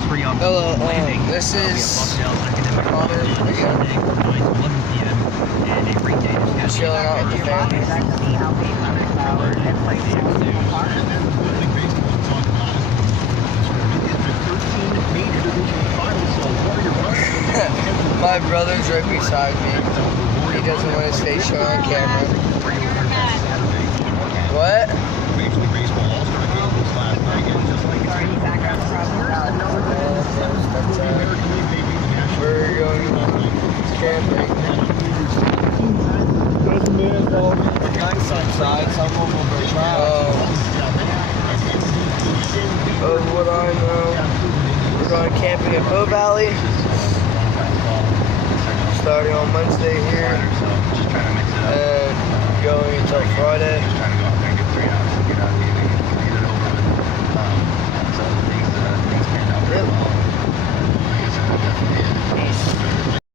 cars for young. Hello, this is Connor again. Chilling out with the family. My brother's right beside me. He doesn't want his face shown on camera. What? We're going camping. Of what I know, we're going camping at Bow Valley. Starting on Wednesday here and going until Friday.